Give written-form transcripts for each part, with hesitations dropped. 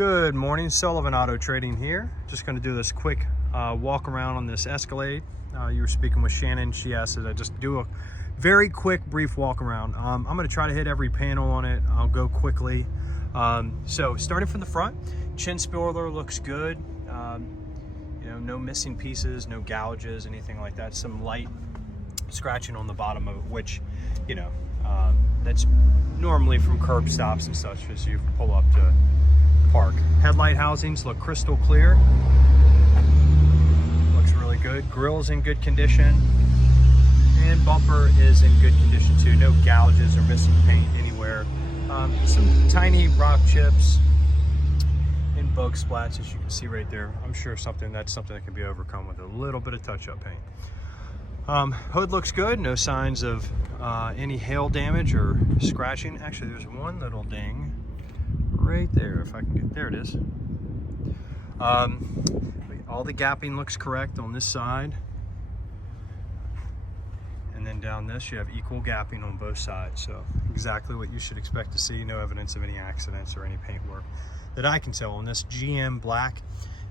Good morning, Sullivan Auto Trading here. Just going to do this quick walk around on this Escalade. You were speaking with Shannon. She asked that I just do a very quick, brief walk around. I'm going to try to hit every panel on it. I'll go quickly. So starting from the front, chin spoiler looks good. You know, no missing pieces, no gouges, anything like that. Some light scratching on the bottom of it, which, you know, that's normally from curb stops and such as you pull up to park. Headlight housings look crystal clear. Looks really good. Grill's in good condition. And bumper is in good condition too. No gouges or missing paint anywhere. Some tiny rock chips and bug splats, as you can see right there. I'm sure that's something that can be overcome with a little bit of touch-up paint. Hood looks good. No signs of any hail damage or scratching. Actually, there's one little ding right there, if I can get there. It is. All the gapping looks correct on this side, and then down this you have equal gapping on both sides, so exactly what you should expect to see. No evidence of any accidents or any paint work that I can tell on this GM black.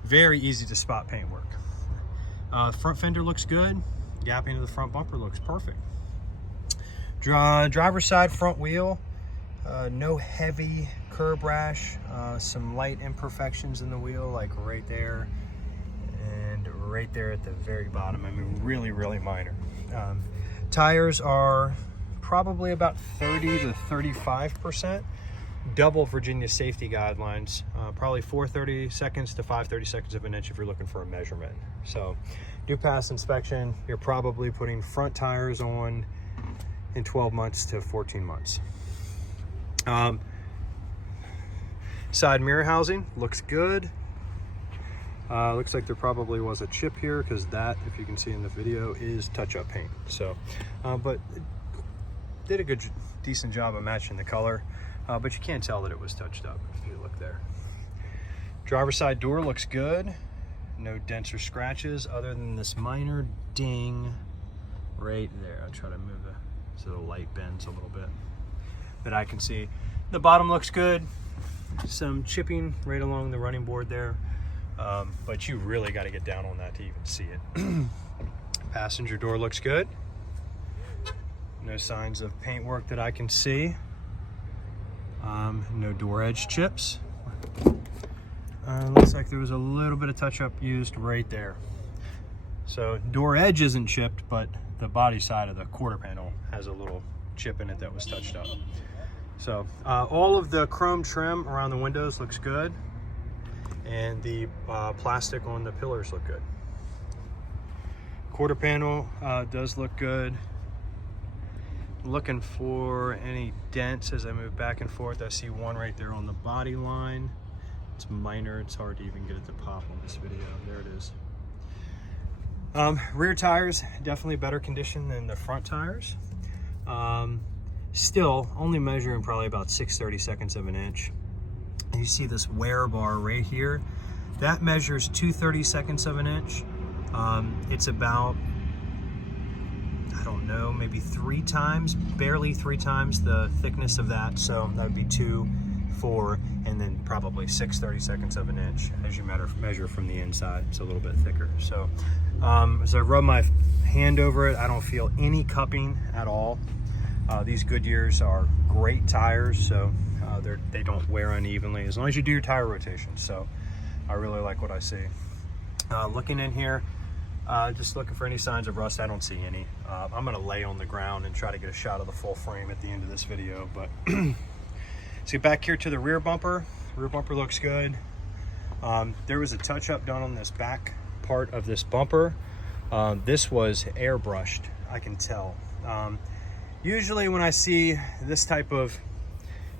Very easy to spot paint work. Front fender looks good. Gapping of the front bumper looks perfect. Driver's side front wheel, no heavy curb rash. Some light imperfections in the wheel, like right there and right there at the very bottom. I mean, really, really minor. Tires are probably about 30 to 35%. Double Virginia safety guidelines, probably 4/32 to 5/32 of an inch if you're looking for a measurement. So do pass inspection. You're probably putting front tires on in 12 months to 14 months. Side mirror housing looks good. Looks like there probably was a chip here, because that, if you can see in the video, is touch-up paint. So but did a decent job of matching the color, but you can't tell that it was touched up if you look there. Driver's side door looks good. No dents or scratches other than this minor ding right there. I'll try to move so the light bends a little bit that I can see. The bottom looks good. Some chipping right along the running board there, but you really got to get down on that to even see it. Passenger door looks good. No signs of paint work that I can see. No door edge chips. Looks like there was a little bit of touch-up used right there. So door edge isn't chipped, but the body side of the quarter panel has a little chip in it that was touched up. So all of the chrome trim around the windows looks good, and the plastic on the pillars look good. Quarter panel does look good. Looking for any dents as I move back and forth. I see one right there on the body line. It's minor. It's hard to even get it to pop on this video. There it is. Rear tires, definitely better condition than the front tires. Still only measuring probably about 6/32 of an inch. You see this wear bar right here, that measures 2/32 of an inch. It's about, I don't know, maybe 3 times, barely 3 times the thickness of that. So that would be 2, 4, and then probably 6/32 of an inch as you measure from the inside. It's a little bit thicker. So as I rub my hand over it, I don't feel any cupping at all. These Goodyears are great tires, so they don't wear unevenly as long as you do your tire rotation. So I really like what I see. Looking in here, just looking for any signs of rust. I don't see any. I'm going to lay on the ground and try to get a shot of the full frame at the end of this video. But see, back here to the rear bumper. Rear bumper looks good. There was a touch-up done on this back part of this bumper. This was airbrushed, I can tell. Usually when I see this type of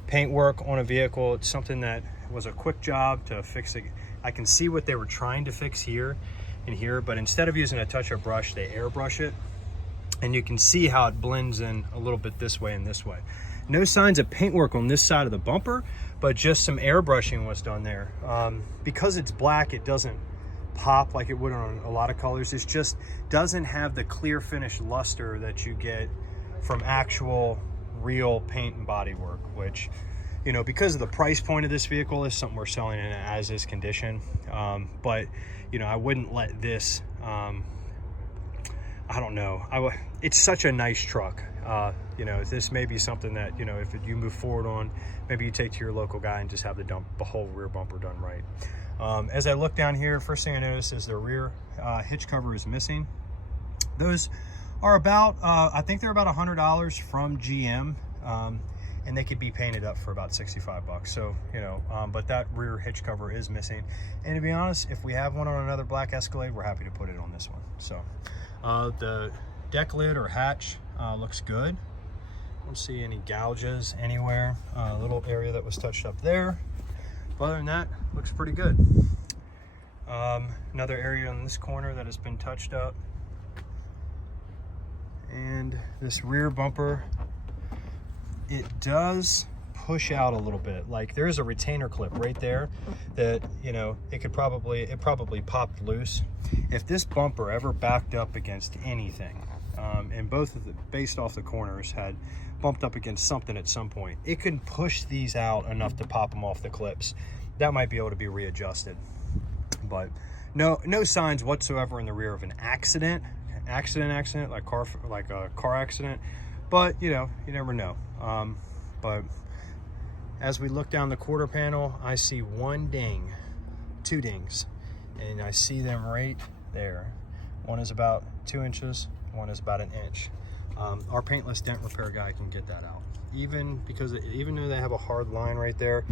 paint work on a vehicle, it's something that was a quick job to fix it. I can see what they were trying to fix here and here, but instead of using a touch-up brush, they airbrush it. And you can see how it blends in a little bit this way and this way. No signs of paint work on this side of the bumper, but just some airbrushing was done there. Because it's black, it doesn't pop like it would on a lot of colors. It just doesn't have the clear finish luster that you get from actual real paint and body work, which you know, because of the price point of this vehicle, is something we're selling in as is condition. But, you know, I wouldn't let this, I don't know. It's such a nice truck. You know, this may be something that, you know, if you move forward on, maybe you take to your local guy and just have the whole rear bumper done right. As I look down here, first thing I notice is the rear hitch cover is missing. Those are about, I think they're about $100 from GM, and they could be painted up for about 65 bucks. So, you know, but that rear hitch cover is missing. And to be honest, if we have one on another black Escalade, we're happy to put it on this one. So the deck lid or hatch looks good. I don't see any gouges anywhere. A little area that was touched up there. But other than that, looks pretty good. Another area on this corner that has been touched up. And this rear bumper, it does push out a little bit. Like there's a retainer clip right there that, you know, it probably popped loose. If this bumper ever backed up against anything, and both of the, based off the corners, had bumped up against something at some point, it can push these out enough to pop them off the clips. That might be able to be readjusted. But no signs whatsoever in the rear of an accident, like a car accident. But you know, you never know. But as we look down the quarter panel, I see one ding, two dings, and I see them right there. One is about 2 inches, one is about 1 inch. Our paintless dent repair guy can get that out. Even though they have a hard line right there,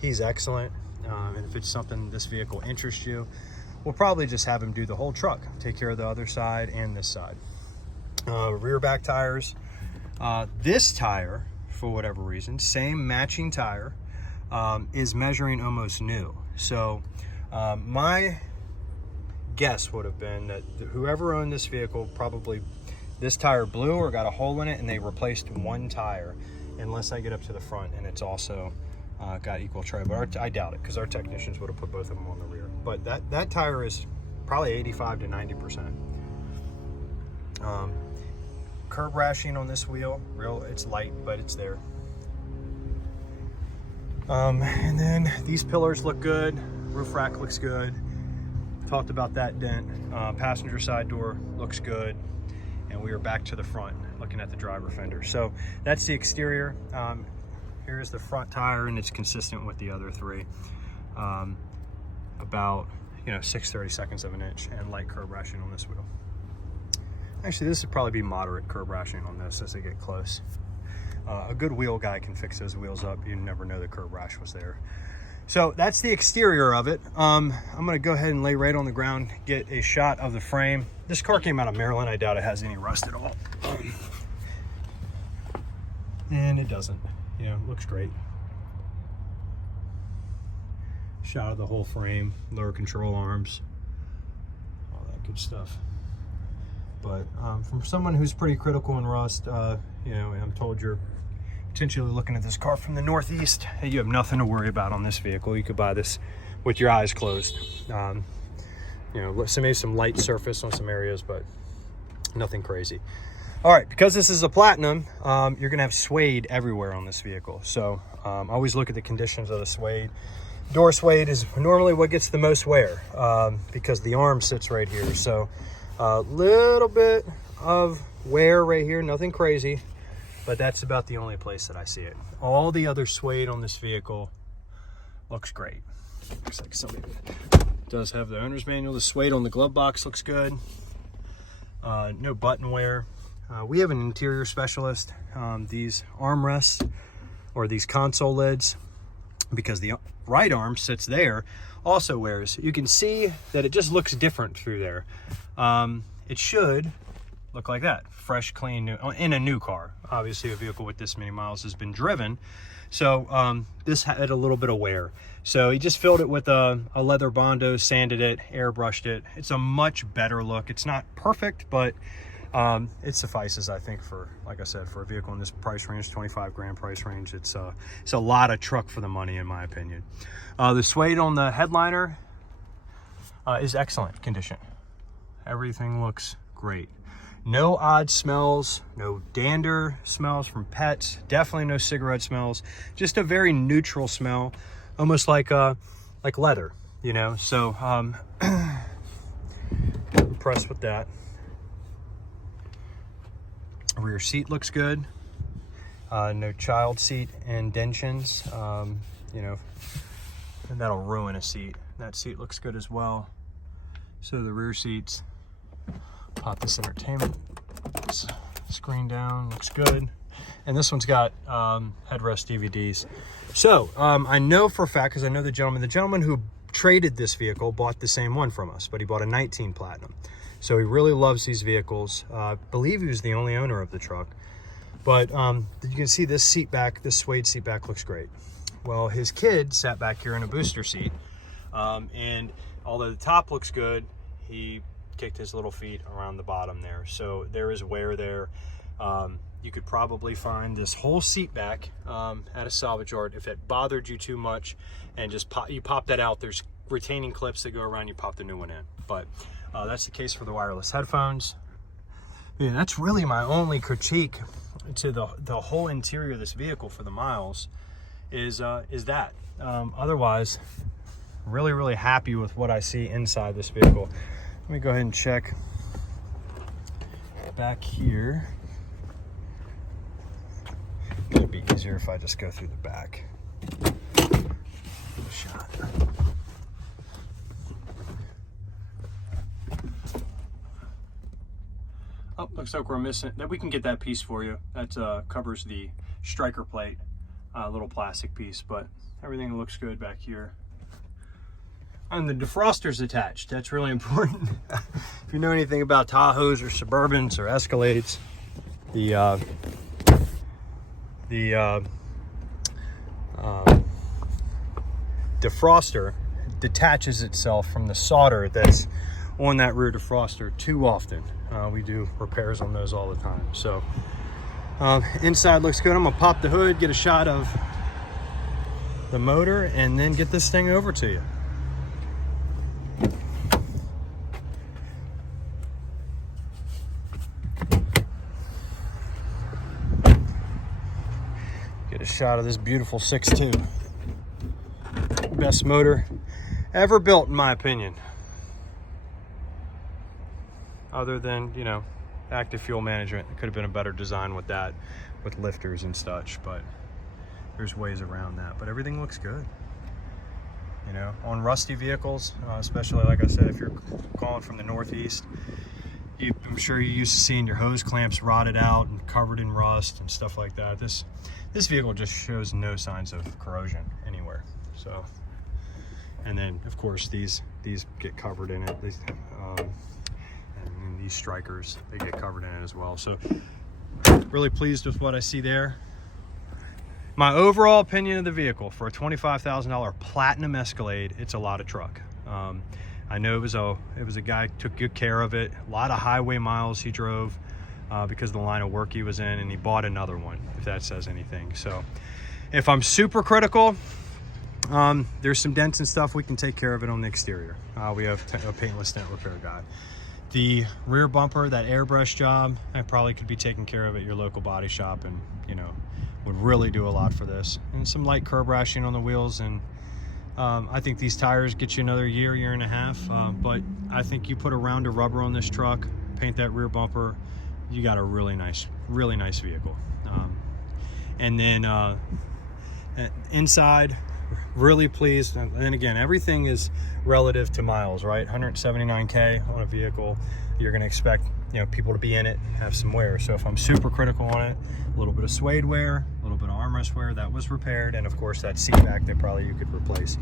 he's excellent. And if it's something this vehicle interests you, we'll probably just have him do the whole truck, take care of the other side and this side. Rear back tires. This tire, for whatever reason, same matching tire, is measuring almost new. So my guess would have been that whoever owned this vehicle, probably this tire blew or got a hole in it and they replaced one tire, unless I get up to the front and it's also got equal tread. But I doubt it, because our technicians would have put both of them on the rear. But that tire is probably 85 to 90%. Curb rashing on this wheel, it's light, but it's there. And then these pillars look good. Roof rack looks good. Talked about that dent. Passenger side door looks good. And we are back to the front, looking at the driver fender. So that's the exterior. Here's the front tire, and it's consistent with the other three. About, you know, 6/32 of an inch, and light curb rashing on this wheel. Actually, this would probably be moderate curb rashing on this as they get close. A good wheel guy can fix those wheels up. You never know the curb rash was there. So that's the exterior of it. I'm gonna go ahead and lay right on the ground, get a shot of the frame. This car came out of Maryland. I doubt it has any rust at all. And it doesn't. You know, looks great. Shot of the whole frame, lower control arms, all that good stuff. But from someone who's pretty critical in rust, you know, I'm told you're potentially looking at this car from the Northeast, you have nothing to worry about on this vehicle. You could buy this with your eyes closed. You know, maybe some light surface on some areas, but nothing crazy. All right, because this is a Platinum, you're gonna have suede everywhere on this vehicle. So always look at the conditions of the suede. Door suede is normally what gets the most wear because the arm sits right here. So a little bit of wear right here, nothing crazy, but that's about the only place that I see it. All the other suede on this vehicle looks great. Looks like somebody does have the owner's manual. The suede on the glove box looks good. No button wear. We have an interior specialist. These armrests or these console lids, because the right arm sits there, also wears. You can see that it just looks different through there. It should look like that, fresh, clean, new, in a new car. Obviously a vehicle with this many miles has been driven, so this had a little bit of wear. So he just filled it with a leather Bondo, sanded it, airbrushed it. It's a much better look. It's not perfect, but it suffices, I think, for, like I said, for a vehicle in this price range, 25 grand price range. It's a lot of truck for the money, in my opinion. The suede on the headliner is excellent condition. Everything looks great. No odd smells, no dander smells from pets, definitely no cigarette smells, just a very neutral smell, almost like leather, you know. So impressed with that. Rear seat looks good. No child seat indentions, you know, and that'll ruin a seat. That seat looks good as well. So the rear seats, pop this entertainment screen down, looks good. And this one's got headrest DVDs. So I know for a fact, because I know the gentleman who traded this vehicle bought the same one from us, but he bought a 19 Platinum. So he really loves these vehicles. I believe he was the only owner of the truck. But you can see this seat back, this suede seat back looks great. Well, his kid sat back here in a booster seat. And although the top looks good, he kicked his little feet around the bottom there. So there is wear there. You could probably find this whole seat back at a salvage yard if it bothered you too much, and just you pop that out. There's retaining clips that go around, you pop the new one in. But that's the case for the wireless headphones. Yeah, that's really my only critique to the whole interior of this vehicle for the miles is that. Otherwise, really happy with what I see inside this vehicle. Let me go ahead and check back here. It'd be easier if I just go through the back. Shot. Oh, looks like we're missing that. We can get that piece for you. That covers the striker plate, little plastic piece, but everything looks good back here. And the defroster's attached. That's really important. If you know anything about Tahoes or Suburbans or Escalades, the defroster detaches itself from the solder that's on that rear defroster too often. We do repairs on those all the time. So inside looks good. I'm gonna pop the hood, get a shot of the motor, and then get this thing over to you. Get a shot of this beautiful 6.2. Best motor ever built, in my opinion. Other than, you know, active fuel management. It could have been a better design with that, with lifters and such, but there's ways around that. But everything looks good. You know, on rusty vehicles, especially, like I said, if you're calling from the Northeast, I'm sure you're used to seeing your hose clamps rotted out and covered in rust and stuff like that. This vehicle just shows no signs of corrosion anywhere. So, and then of course these get covered in it. And these strikers, they get covered in it as well. So really pleased with what I see there. My overall opinion of the vehicle, for a $25,000 Platinum Escalade, it's a lot of truck. I know it was a guy who took good care of it. A lot of highway miles he drove because of the line of work he was in, and he bought another one, if that says anything. So if I'm super critical, there's some dents and stuff. We can take care of it on the exterior. We have a paintless dent repair guy. The rear bumper, that airbrush job, that probably could be taken care of at your local body shop, and, you know, would really do a lot for this. And some light curb rashing on the wheels, and I think these tires get you another year and a half, but I think you put a round of rubber on this truck, paint that rear bumper, you got a really nice vehicle. And then inside, really pleased. And again, everything is relative to miles, right? 179K on a vehicle, you're going to expect, you know, people to be in it, have some wear. So if I'm super critical on it, a little bit of suede wear, a little bit of armrest wear, that was repaired, and of course that seat back that probably you could replace.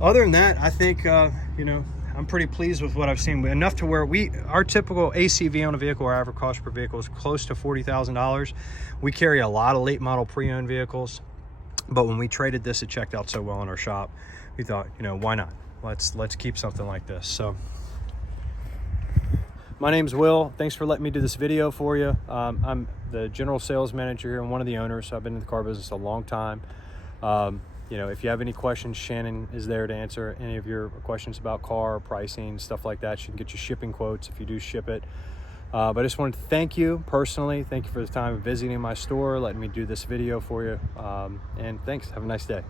Other than that, I think you know, I'm pretty pleased with what I've seen. Enough to where our typical ACV on a vehicle, our average cost per vehicle, is close to $40,000. We carry a lot of late model pre-owned vehicles, but when we traded this, it checked out so well in our shop, we thought, you know, why not? Let's keep something like this. So my name's Will. Thanks for letting me do this video for you. I'm the general sales manager here and one of the owners. So I've been in the car business a long time. You know, if you have any questions, Shannon is there to answer any of your questions about car pricing, stuff like that. She can get you shipping quotes if you do ship it. But I just wanted to thank you personally. Thank you for the time of visiting my store, letting me do this video for you. And thanks. Have a nice day.